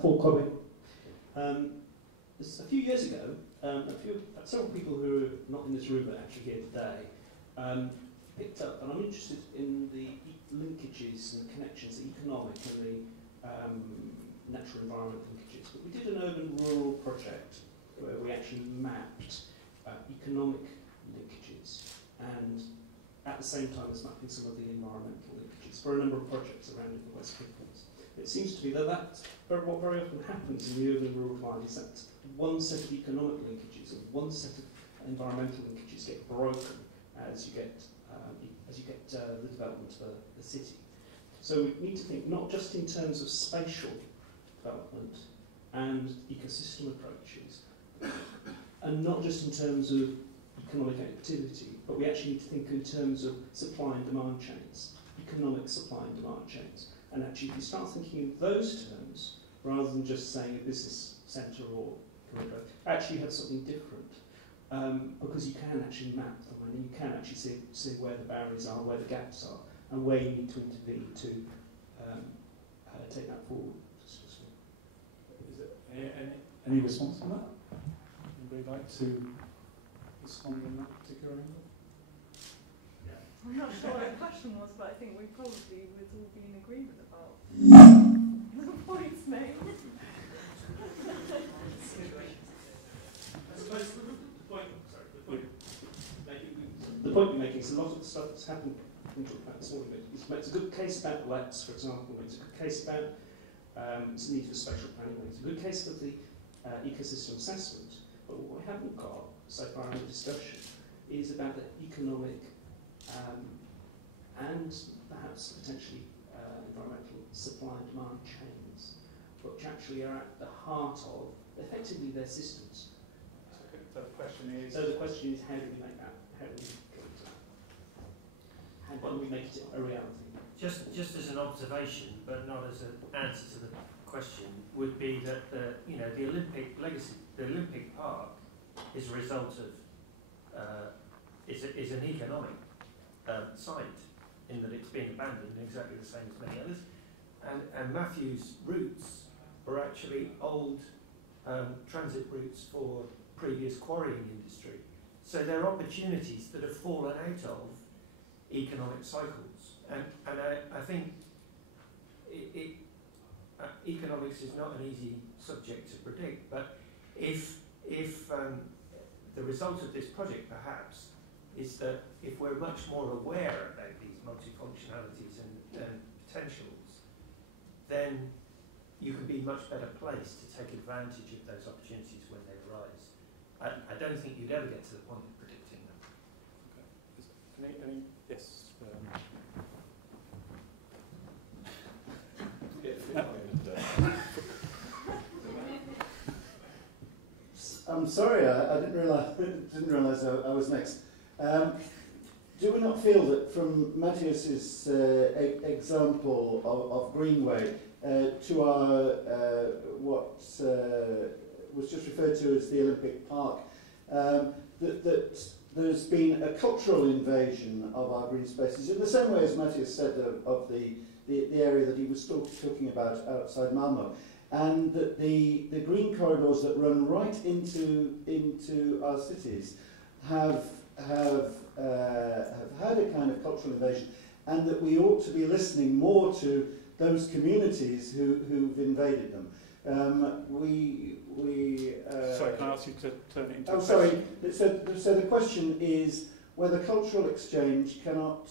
Paul Cobbing. A few years ago, several people who are not in this room but actually here today picked up, and I'm interested in the linkages and connections, the economic and the natural environment linkages. But we did an urban-rural project where we actually mapped economic linkages and at the same time as mapping some of the environmental linkages for a number of projects around in the West Midlands. It seems to be that what very often happens in the urban-rural divide is that one set of economic linkages and one set of environmental linkages get broken as you get the development of the city. So we need to think not just in terms of spatial development and ecosystem approaches, and not just in terms of economic activity, but we actually need to think in terms of supply and demand chains, economic supply and demand chains. And actually, if you start thinking in those terms, rather than just saying a business centre or actually have something different, because you can actually map them and you can actually see where the barriers are, where the gaps are, and where you need to intervene to take that forward. Is there any response on that? Anybody like to respond on that particular angle? Yeah. I'm not sure what the question was, but I think we probably would all be in agreement about the points made. The point you're making is a lot of the stuff that's happened in about this morning. It makes a good case about LEPs, for example. It makes a good case about its need for spatial planning. It makes a good case for the ecosystem assessment. But what we haven't got so far in the discussion is about the economic and perhaps potentially environmental supply and demand chains, which actually are at the heart of effectively their systems. So the question is. So the question is, how do we make that? How do we get to that? How do we make it a reality? Just as an observation, but not as an answer to the question, would be that the Olympic legacy, the Olympic Park, is a result of is an economic site in that it's been abandoned exactly the same as many others, and Matthew's routes were actually old transit routes for previous quarrying industry. So there are opportunities that have fallen out of economic cycles, and I think economics is not an easy subject to predict, but if the result of this project perhaps is that if we're much more aware about these multifunctionalities and potentials, then you can be much better placed to take advantage of those opportunities when they arise. I don't think you'd ever get to the point of predicting them. Okay. Any yes. I'm sorry, I didn't realise I was next. Do we not feel that from Mattias's example of Greenway to our what was just referred to as the Olympic Park, that there's been a cultural invasion of our green spaces in the same way as Mattias said of the area that he was talking about outside Malmo, and that the green corridors that run right into our cities have had a kind of cultural invasion, and that we ought to be listening more to those communities who've invaded them. Sorry, can I ask you to turn it into a question? So the question is whether cultural exchange cannot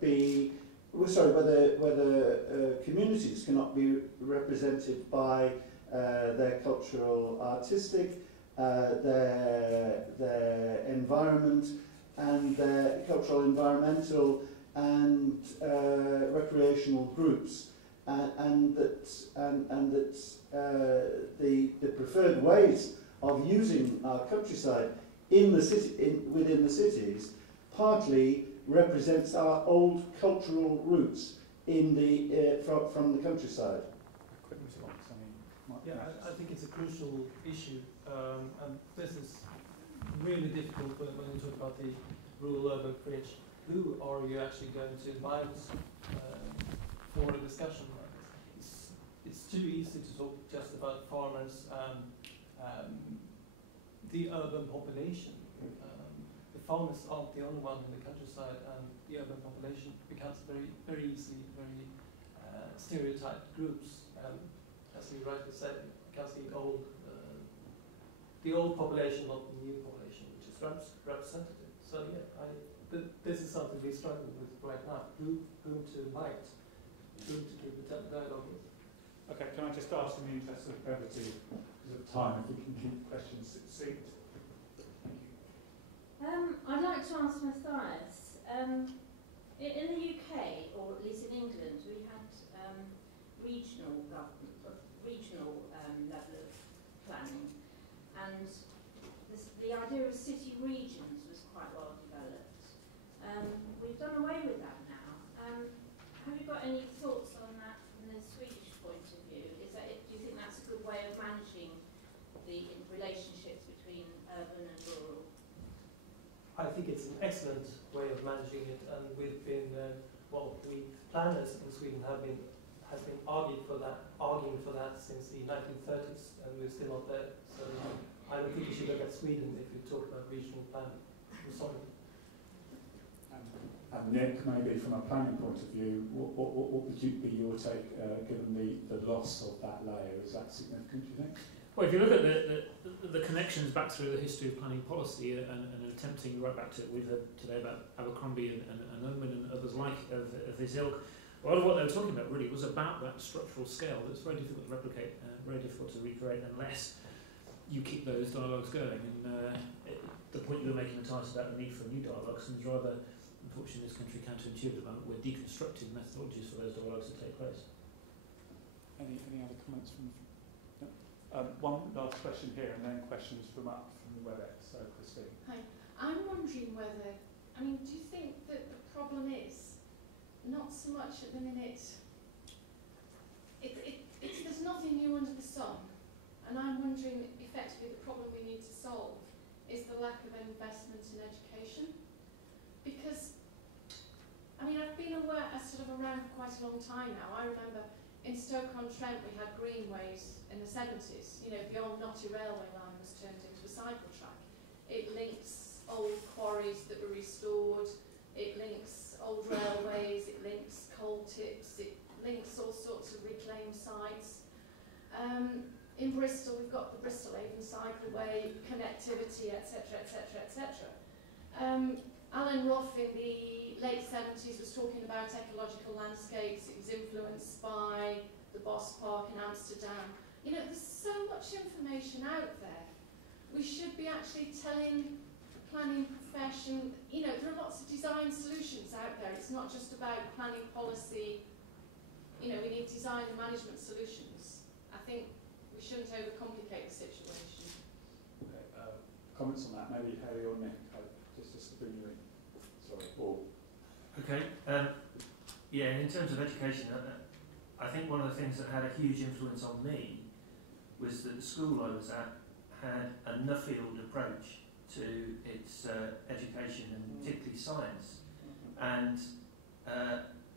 be... whether communities cannot be represented by their cultural, artistic, their environment, and their cultural, environmental, and recreational groups, and that the preferred ways of using our countryside in the city, within the cities, partly represents our old cultural roots in the from the countryside. Quick response. Yeah, I think it's a crucial issue, and this is really difficult when you talk about the rural-urban fringe. Who are you actually going to invite for a discussion like this? it's too easy to talk just about farmers and the urban population. The farmers aren't the only one in the countryside, and the urban population becomes very easily very stereotyped groups. As you rightly said, it becomes the old population, not the new population, which is representative. So yeah, this is something we struggle with right now. Whom to invite, whom to keep the dialogue with. Okay, can I just ask in the interest of brevity, because of time, if we can keep questions succinct? Thank you. I'd like to ask Mattias, in the UK, or at least in England, we had regional government, regional level of planning, and the idea of city regions was quite well developed. We've done away with that now. Have you got any thoughts on that from the Swedish point of view? Do you think that's a good way of managing the relationships between urban and rural? I think it's an excellent way of managing it, and we've been, we planners in Sweden have been arguing for that since the 1930s, and we're still not there. So I don't think you should look at Sweden if you talk about regional planning. I'm sorry. And Nick, maybe from a planning point of view, what would be your take, given the loss of that layer? Is that significant, do you think? Well, if you look at the connections back through the history of planning policy and attempting right back to, we've heard today about Abercrombie and Unwin and others like of this ilk, a lot of what they were talking about really was about that structural scale that's very difficult to replicate, very difficult to recreate unless you keep those dialogues going. And the point you were making, Mattias, about the need for new dialogues seems rather, unfortunately, in this country counterintuitive. We're deconstructing methodologies for those dialogues to take place. Any other comments from? No? One last question here, and then questions from the WebEx. So, Christine. Hi. I'm wondering whether, do you think that the problem is not so much at the minute, there's nothing new under the sun, and I'm wondering effectively the problem we need to solve is the lack of investment in education, because I've been around for quite a long time now. I remember in Stoke-on-Trent we had greenways in the 70s. The old Notty railway line was turned into a cycle track. It links old quarries that were restored, it links old railways, it links coal tips, it links all sorts of reclaimed sites. In Bristol we've got the Bristol Avon cycleway, connectivity, etc, etc, etc. Alan Roth in the late 70s was talking about ecological landscapes. It was influenced by the Bos Park in Amsterdam. There's so much information out there. We should be actually telling the planning profession, there are lots of design solutions out there. It's not just about planning policy. We need design and management solutions. I think we shouldn't overcomplicate the situation. Okay, comments on that? Maybe Harry or Nick, just to bring you in. Sorry, Paul. Okay. In terms of education, I think one of the things that had a huge influence on me was that the school I was at had a Nuffield approach to its education, and particularly science. And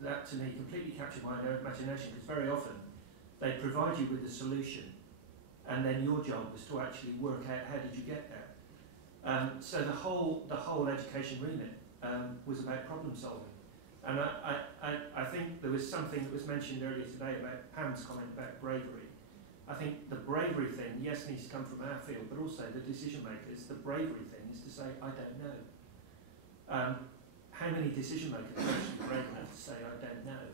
that to me completely captured my imagination, because very often they provide you with a solution, and then your job was to actually work out how did you get there. So the whole education remit was about problem solving. And I think there was something that was mentioned earlier today about Pam's comment about bravery. I think the bravery thing, yes, needs to come from our field, but also the decision makers. The bravery thing is to say, I don't know. How many decision makers are actually brave enough to say, I don't know?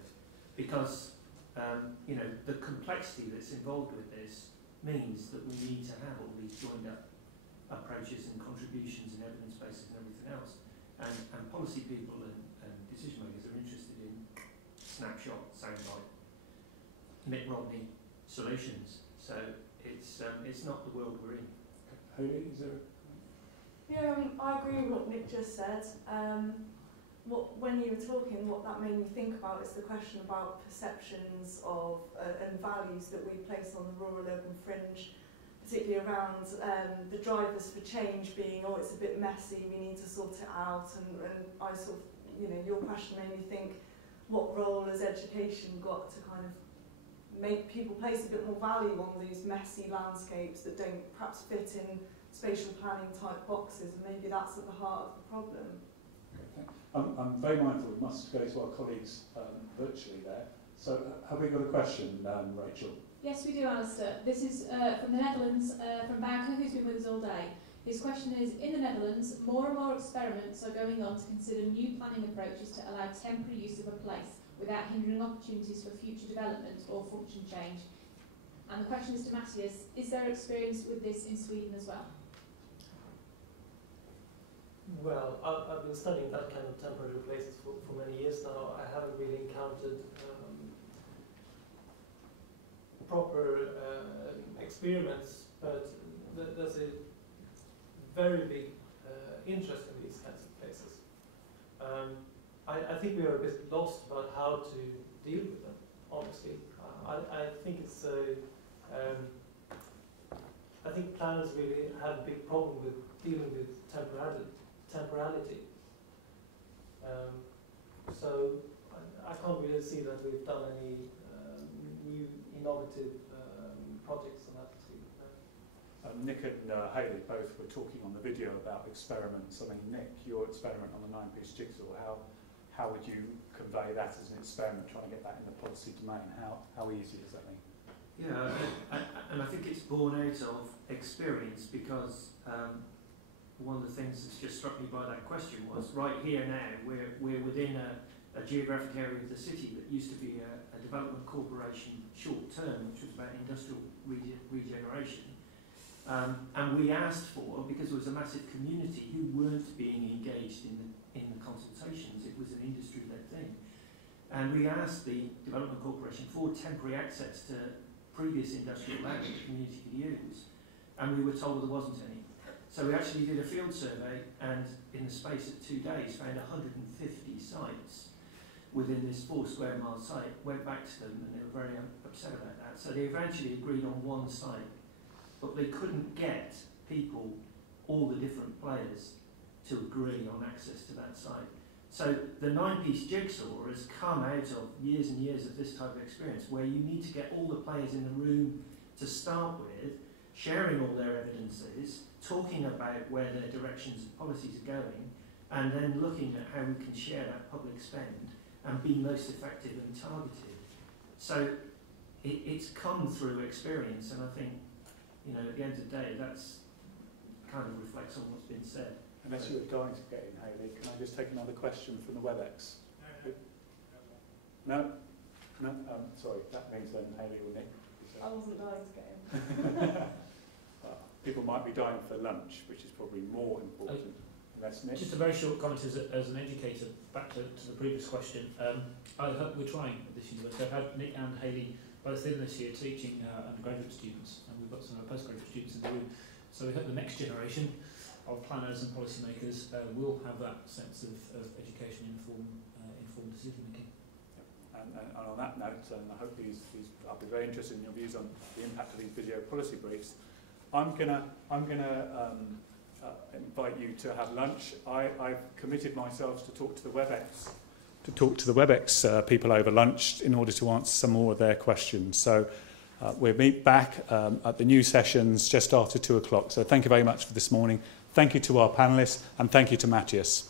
Because, the complexity that's involved with this means that we need to have all these joined up approaches and contributions and evidence bases and everything else. And policy people and decision makers are interested in snapshot, soundbite, Mitt Romney solutions. So it's not the world we're in. Haley, is there? Yeah, I agree with what Nick just said. When you were talking, what that made me think about is the question about perceptions of and values that we place on the rural-urban fringe, particularly around the drivers for change being, it's a bit messy, we need to sort it out, and I sort of, your question made me think, what role has education got to kind of make people place a bit more value on these messy landscapes that don't perhaps fit in spatial planning type boxes, and maybe that's at the heart of the problem. Okay. I'm very mindful we must go to our colleagues virtually there. So have we got a question, Rachel? Yes, we do, Alistair. This is from the Netherlands, from Bauke, who's been with us all day. His question is, in the Netherlands, more and more experiments are going on to consider new planning approaches to allow temporary use of a place without hindering opportunities for future development or function change. And the question is to Mattias, is there experience with this in Sweden as well? Well, I've been studying that kind of temporary places for many years now. I haven't really encountered proper experiments, but there's a very big interest in these kinds of places. I think we are a bit lost about how to deal with them, honestly. I think it's I think planners really have a big problem with dealing with temporality. So I can't really see that we've done any new innovative projects on that too. Nick and Hayley both were talking on the video about experiments. I mean, Nick, your experiment on the 9-piece jigsaw, how would you convey that as an experiment, trying to get that in the policy domain? How easy is that thing? Yeah, and I think it's born out of experience, because one of the things that's just struck me by that question was, right here now, we're within a geographic area of the city that used to be a development corporation short term, which was about industrial regeneration. And we asked for, because there was a massive community who weren't being engaged in the consultations, it was an industry-led thing. And we asked the development corporation for temporary access to previous industrial land that the community could use, and we were told there wasn't any. So we actually did a field survey, and in the space of 2 days found 150 sites within this 4 square mile site, went back to them, and they were very upset about that. So they eventually agreed on one site, but they couldn't get people, all the different players, to agree on access to that site. So the 9-piece jigsaw has come out of years and years of this type of experience, where you need to get all the players in the room to start with, sharing all their evidences, talking about where their directions and policies are going, and then looking at how we can share that public spend and be most effective and targeted. So it's come through experience, and I think, you know, at the end of the day, that's kind of reflects on what's been said. Unless you were dying to get in, Hayley, can I just take another question from the WebEx? No? No? Sorry, that means then Hayley or Nick. I wasn't dying to get in. People might be dying for lunch, which is probably more important. Unless Nick? Just a very short comment as an educator, back to the previous question. We're trying at this university. I've had Nick and Hayley both in this year teaching undergraduate students, and we've got some postgraduate students in the room. So we hope the next generation of planners and policymakers will have that sense of education, informed decision making. And on that note, and I hope I'll be very interested in your views on the impact of these video policy briefs. I'm gonna invite you to have lunch. I've committed myself to talk to the WebEx people over lunch in order to answer some more of their questions. So we'll meet back at the new sessions just after 2 o'clock. So thank you very much for this morning. Thank you to our panellists, and thank you to Mattias.